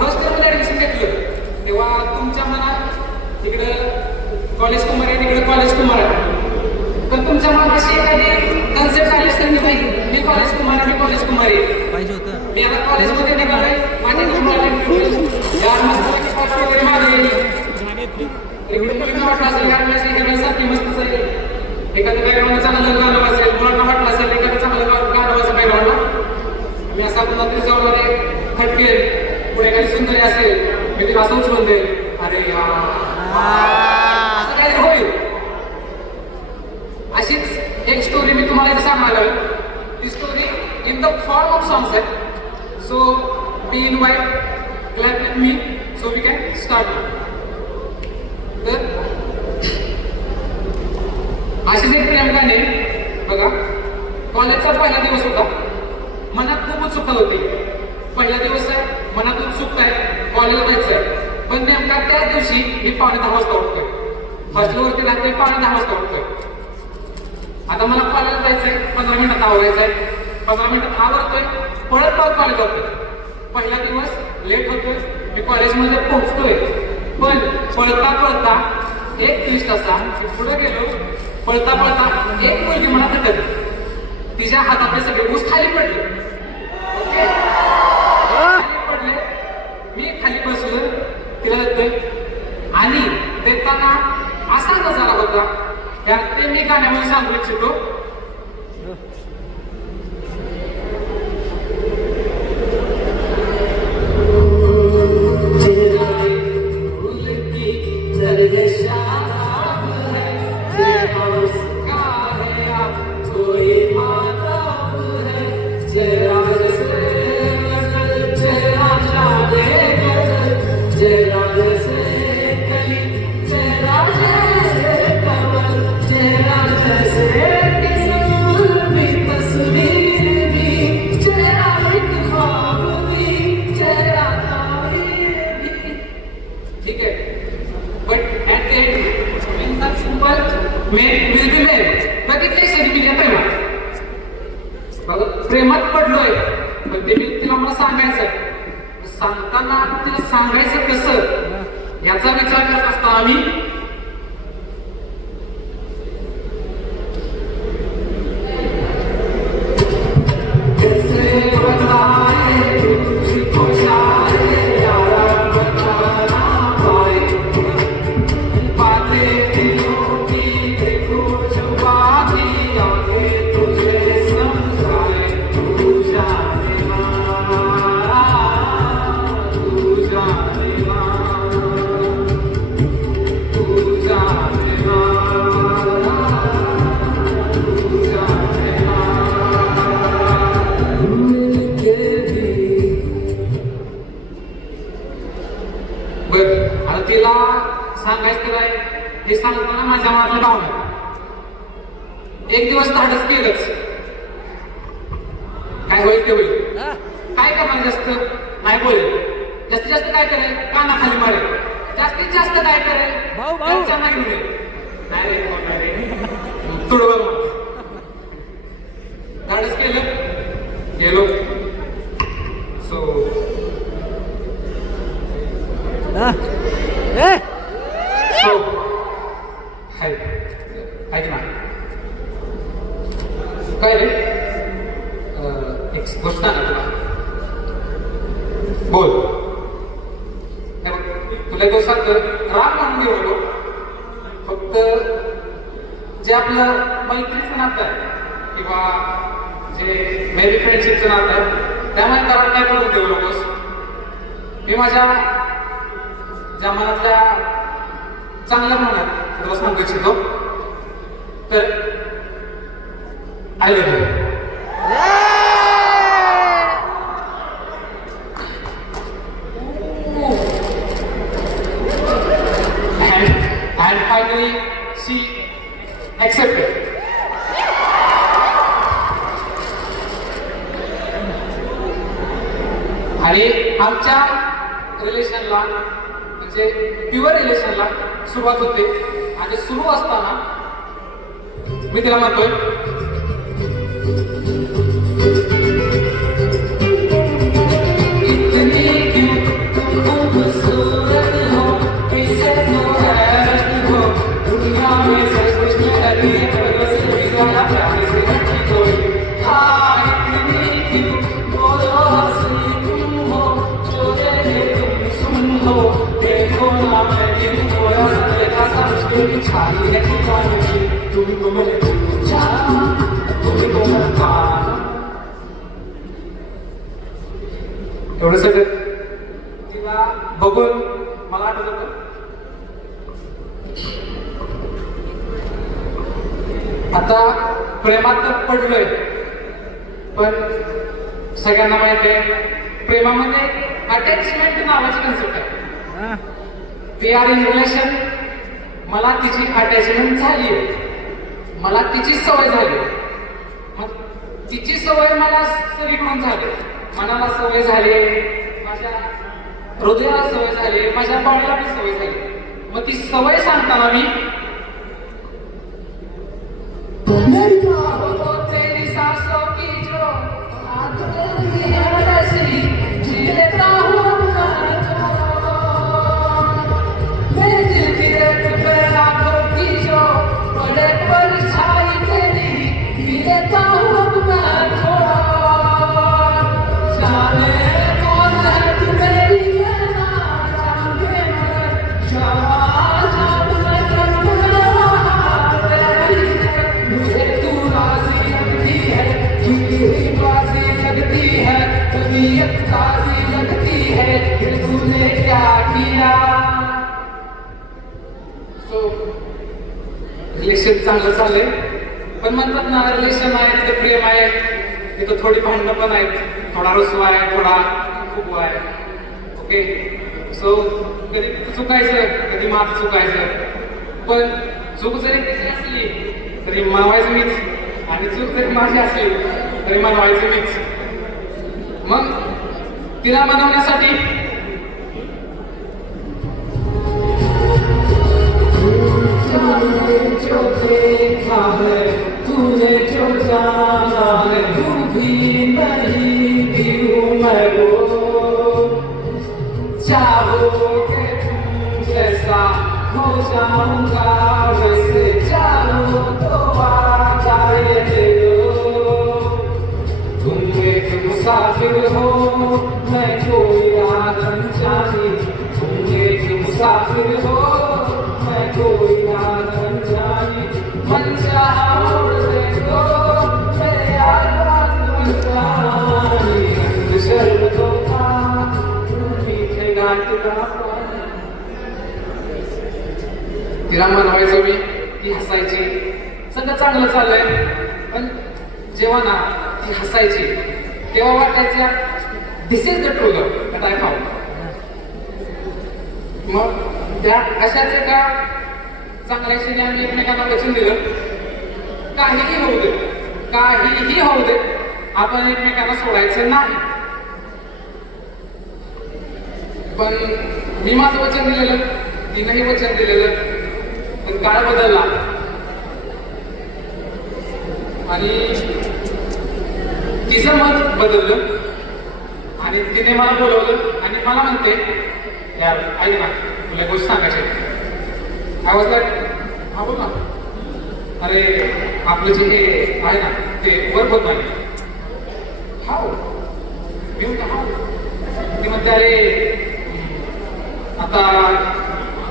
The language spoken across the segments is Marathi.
फर्स्ट इयरमध्ये ऍडमिशन घेतलं तेव्हा तुमच्या मनात इकडं कॉलेज कुमार आहे तिकडे कॉलेज कुमार आहे, तर तुमच्या मनात अशी एखादी कन्सेप्ट आली असते मी कॉलेज कुमार मी कॉलेज कुमार आहे पाहिजे होतं. मी आता कॉलेजमध्ये निघालोय माझ्या यार मस्त कॉफी वगैरे मागेल इकडे तुम्ही वाटलं असेल यार मी एखाद्या साठी मस्त एखाद्या बॅकग्राऊंड चांगलं गाणं वाजेल मुलांना वाटलं असेल एखादं चांगलं गाणं वाजलं बॅकग्राऊंडला मी असा पुन्हा तरी जाऊन अरे खटकेल पुढे काही सुंदरी असेल मी तिला असं उचलून देईल अरे असं काहीतरी होईल. अशीच एक स्टोरी मी तुम्हाला इथे सांगायला हवी. ती story in the form of songs आहे. So be invite clap with me so we can start. तर अशीच एक प्रेम गाणे बघा. कॉलेजचा पहिला दिवस होता. मनात खूप उत्सुकता होती. पहिला दिवस आहे, मनात उत्सुकता आहे, कॉलेजला जायचं आहे. पण नेमका त्याच दिवशी मी 5:30 वाजता उठतोय. हॉस्टेलवरती राहते 5:30 वाजता उठतोय. आता मला कॉलेजला जायचंय, 15 मिनिटात आवरायचंय. 15 मिनिटात आवरतोय, पळत कॉलेज जातोय. पहिला दिवस लेट होतोय. मी कॉलेजमध्ये पोहोचतोय, पण पळता पळता एक 30 तासा पुढे गेलो. पळता पळता एक मुलगी मला भेटली. तिच्या हातातले सगळे ऊस खाली पडले. पडले. मी खाली बसलो, तिला देतोय आणि देताना असा नजारा होता त्यात ते मी गाण्यामध्ये सांगू इच्छितो. प्रेमात पडलोय, पण ते तिला मला सांगायचं. सांगताना तिला सांगायचं कसं याचा विचार करत असता आम्ही तिला सांगायचं काय हे सांगताना माझ्या मनातलं भावना. एक दिवस धाडस केलंच, काय होईल ते होईल. काय करणार जास्त नाही बोलेल. जास्तीत जास्त काय करेल कानाखाली मारेल. जास्तीत जास्त काय करेल त्यांच्या नाही तुडवल. धाडस केलं गेलो. सो काय रे एक गोष्ट आहे तुला बोल. तुला तो सांगतो राग म्हणून घेऊ नको. फक्त जे आपलं मैत्रीचं नातं आहे किंवा जे मेरी फ्रेंडशिपचं नातं आहे त्यामुळे कारण काय करून देऊ नकोस. मी माझ्या ज्या मनातल्या चांगल्या मनात तुला सांगू इच्छितो. तर I love you. And finally she accepted. आणि आमच्या रिलेशनला म्हणजे प्युअर रिलेशनला सुरुवात होते. आणि सुरू असताना मी तिला म्हणतोय इतनी मेरी छाई है ठिकाने तुमको मैं तुमको मैं एवढं सगळं तिला बघून मला आठवत होतं आता प्रेमात तर पडलोय पण सगळ्यांना माहित आहे प्रेमामध्ये अटॅचमेंट नावाची कन्सेप्ट आहे वी आर इन रिलेशन मला तिची अटॅचमेंट झाली मला तिची सवय झाली मग तिची सवय मला सगळीकडून झाली मनाला सवय झाली माझ्या हृदयाला सवय झाली माझ्या बॉडीला पण सवय झाली मग ती सवय सांगताना मी तेरी सांसों की जो जी लेता हूँ मैं दिल की रेत आंखों की जो बड़े परछाई तेरी पी लेता हूँ अपना थोड़ा जाने कौन है तू मेरी जाने मुझे तू राजी लगती है क्योंकि बाजी लगती है तबीयत ताजी लगती है फिर तूने क्या किया सो रिलेशन चांगलं चाललंय पण म्हणतात ना रिलेशन आहे ते प्रेम आहे तिथं थोडी भांडणं पण आहेत थोडा रसवा आहे थोडा खूप आहे ओके सो कधी चुकायचं कधी माझं चुकायचं पण चूक जरी त्याची असली तरी मनवायचं मीच आणि चूक जरी माझी असली तरी मनवायचं मीच मग तिला मनवण्यासाठी जो देखा है तूने जो जाना है तू भी नहीं भी हूँ मैं वो चाहोगे तुम जैसा हो जाऊंगा वैसे चाहो तो आगे दे दो तुम एक मुसाफिर हो मैं कोई आदम जानी तुम एक मुसाफिर हो मैं कोई आदम जानी मन चाहा उड़ देखो मेरे आजाद गुलजानी शर्तों का मीठे गाट का तिला मनवायचं मी ती हसायची सगळं चांगलं चाललंय पण जेव्हा ना ती हसायची तेव्हा वाटायचं this is the true love that I found मग त्या अशाच एका चांगल्याशी आम्ही एकमेकांना वचन दिलं काहीही होऊ दे काहीही होऊ दे आपण एकमेकांना सोडायचं नाही पण मी माझं वचन दिलेलं तिनंही वचन दिलेलं पण काळ बदलला आणि तिचं मत बदललं आणि तिने मला बोलवलं आणि मला म्हणते यार ऐक ना तुला गोष्ट सांगायची आय वॉज लाईक हा बोल ना अरे आपलं जे हे आहे ना ते वर्क होत नाही हाव मी म्हणतो हाव ती म्हणते अरे आता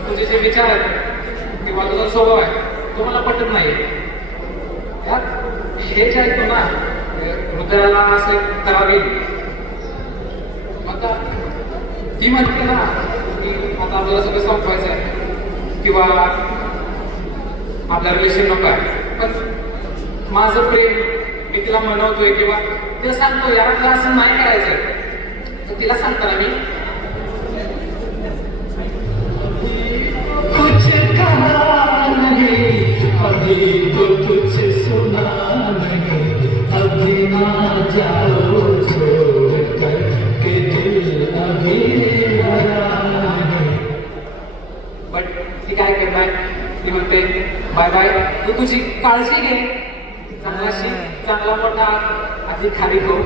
तुझे जे विचार आहेत किंवा तुझा स्वभाव आहे तो मला पटत नाही यार हे जे ऐकतो ना हृदयाला असं करावे आता ती म्हणते ना की आता आपल्याला सगळं संपवायचं आहे किंवा आपलं रिलेशन नको आहे पण माझं प्रेम मी तिला म्हणवतोय किंवा ते सांगतोय यार आपल्याला असं नाही करायचं तर तिला सांगताना मी अभी तो तुझसे सुना नहीं अभी ना जाओ छोड़ कर के दिल अभी भरा नहीं बट ती काय करणार ती म्हणते बाय बाय तू तुझी काळजी घे चांगलाशी चांगला मोठा आधी खाली हो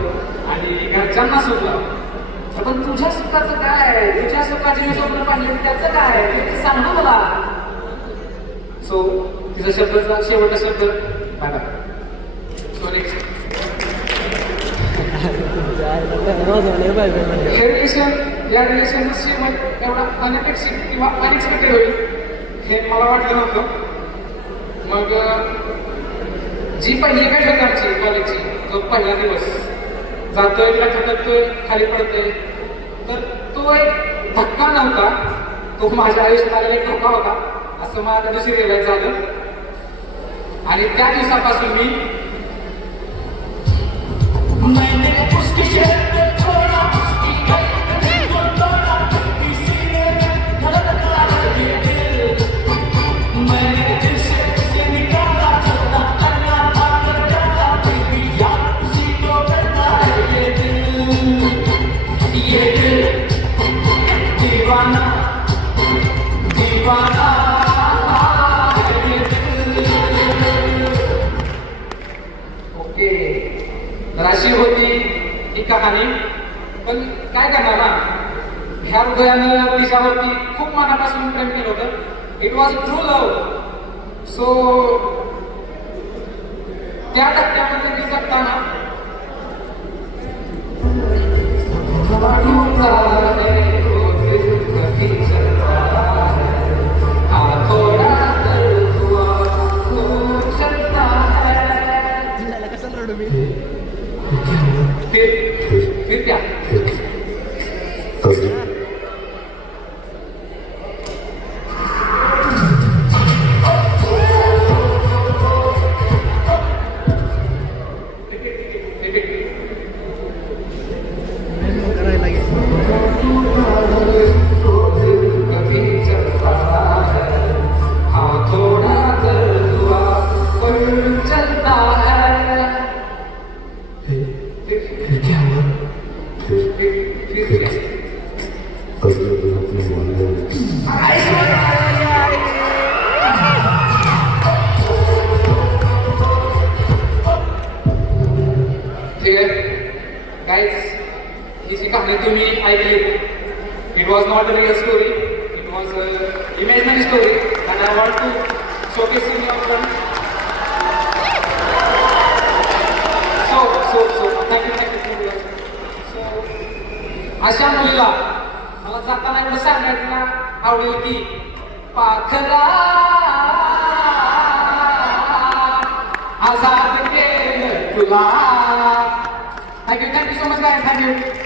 आणि घरच्यांना सुख लाव पण तुझ्या सुखाचं काय तुझ्या सुखाची मी स्वप्न पाहिली त्याचं काय ते सांग मला सो तिचा शब्दाचा शेवटचा शब्द बघा सो नेक्स्ट हे रिलेशन या रिलेशनचं शेवट एवढा अनपेक्षित किंवा अनएक्सपेक्टेड होईल हे मला वाटलं नव्हतं. मग जी पहिली भेट होती आमची कॉलेजची, जो पहिला दिवस जातोय खटकतोय खाली पडतोय, तर तो एक धक्का नव्हता, तो माझ्या आयुष्यात आलेला एक धोका होता असं मला त्या दिवशी रिअलाइज झालं. आणि त्या दिवसापासून मी ओके, तर अशी होती ही कहाणी. पण काय करणार ना, ह्या हृदयानं तिच्यावरती खूप मनापासून प्रेम केलं होतं. It was true love. So त्या टप्प्यामध्ये ती जगताना फिर क्या Guys, ही जी कहाणी तुम्ही ऐकली, it was not a real story, it was an imaginary story, and I want to showcase in your front. Thank you. So, अशा मुलीला मला जाताना एवढं सांगायला आवडेल की पाखरा आजाद केलं तुला. Thank you so much guys, thank you.